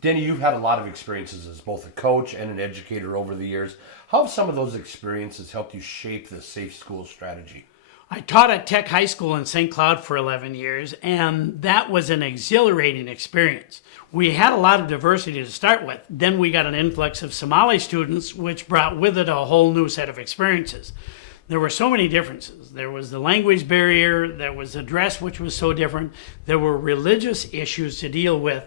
Denny, you've had a lot of experiences as both a coach and an educator over the years. How have some of those experiences helped you shape the safe school strategy? I taught at Tech High School in St. Cloud for 11 years, and that was an exhilarating experience. We had a lot of diversity to start with. Then we got an influx of Somali students, which brought with it a whole new set of experiences. There were so many differences. There was the language barrier, there was the dress, which was so different, there were religious issues to deal with,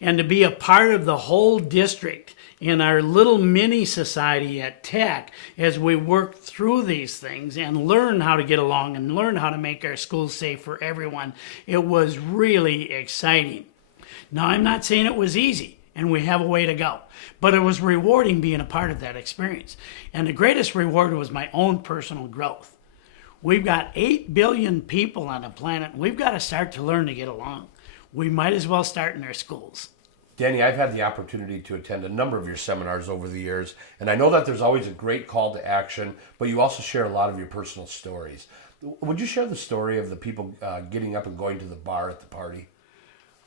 and to be a part of the whole district in our little mini society at Tech as we worked through these things and learn how to get along and learn how to make our schools safe for everyone. It was really exciting. Now, I'm not saying it was easy, and we have a way to go, but it was rewarding being a part of that experience. And the greatest reward was my own personal growth. We've got 8 billion people on the planet. We've got to start to learn to get along. We might as well start in our schools. Danny, I've had the opportunity to attend a number of your seminars over the years, and I know that there's always a great call to action, but you also share a lot of your personal stories. Would you share the story of the people getting up and going to the bar at the party?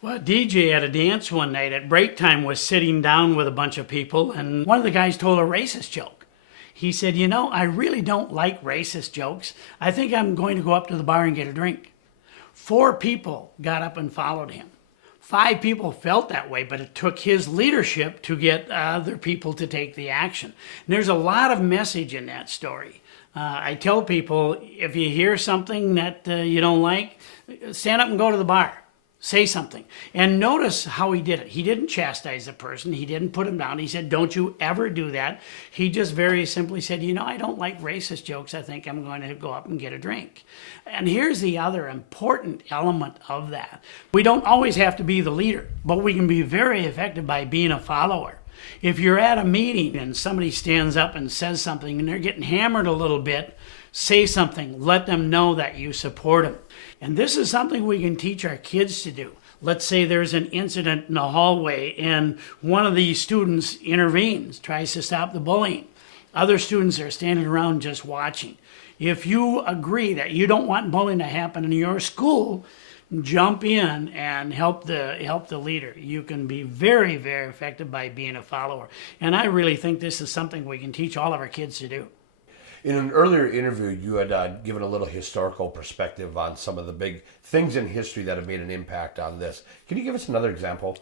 Well, DJ at a dance one night at break time was sitting down with a bunch of people, and one of the guys told a racist joke. He said, "You know, I really don't like racist jokes. I think I'm going to go up to the bar and get a drink." 4 people got up and followed him. 5 people felt that way, but it took his leadership to get other people to take the action. And there's a lot of message in that story. I tell people, if you hear something that you don't like, stand up and go to the bar. Say something. And notice how he did it. He didn't chastise the person. He didn't put him down. He said, "Don't you ever do that." He just very simply said, "You know, I don't like racist jokes. I think I'm going to go up and get a drink." And here's the other important element of that. We don't always have to be the leader, but we can be very effective by being a follower. If you're at a meeting and somebody stands up and says something and they're getting hammered a little bit, say something. Let them know that you support them. And this is something we can teach our kids to do. Let's say there's an incident in the hallway and one of these students intervenes, tries to stop the bullying. Other students are standing around just watching. If you agree that you don't want bullying to happen in your school, jump in and help the leader. You can be very, very effective by being a follower. And I really think this is something we can teach all of our kids to do. In an earlier interview, you had given a little historical perspective on some of the big things in history that have made an impact on this. Can you give us another example?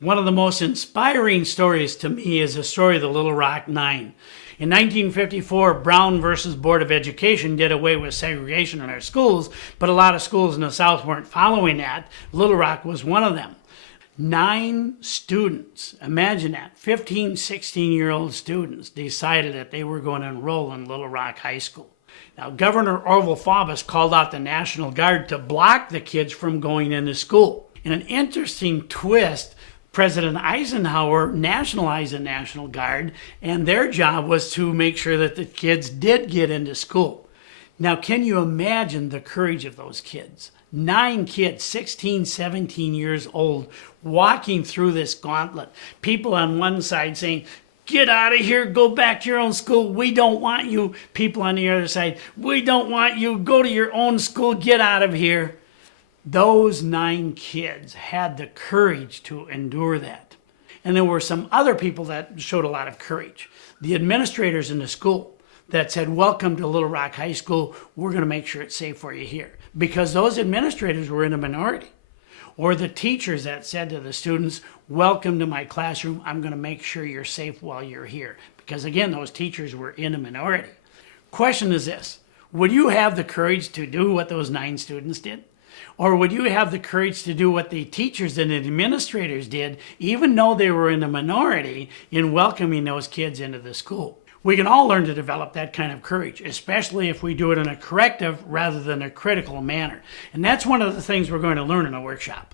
One of the most inspiring stories to me is the story of the Little Rock Nine. In 1954, Brown versus Board of Education did away with segregation in our schools, but a lot of schools in the South weren't following that. Little Rock was one of them. 9 students, imagine that, 15, 16-year-old students decided that they were going to enroll in Little Rock High School. Now, Governor Orville Faubus called out the National Guard to block the kids from going into school. In an interesting twist, President Eisenhower nationalized the National Guard, and their job was to make sure that the kids did get into school. Now, can you imagine the courage of those kids? 9 kids, 16, 17 years old, walking through this gauntlet. People on one side saying, "Get out of here, go back to your own school, we don't want you." People on the other side, "We don't want you, go to your own school, get out of here." Those 9 kids had the courage to endure that. And there were some other people that showed a lot of courage. The administrators in the school that said, "Welcome to Little Rock High School, we're going to make sure it's safe for you here." Because those administrators were in a minority. Or the teachers that said to the students, "Welcome to my classroom, I'm going to make sure you're safe while you're here." Because again, those teachers were in a minority. Question is this: would you have the courage to do what those 9 students did? Or would you have the courage to do what the teachers and administrators did, even though they were in a minority, in welcoming those kids into the school? We can all learn to develop that kind of courage, especially if we do it in a corrective rather than a critical manner. And that's one of the things we're going to learn in a workshop.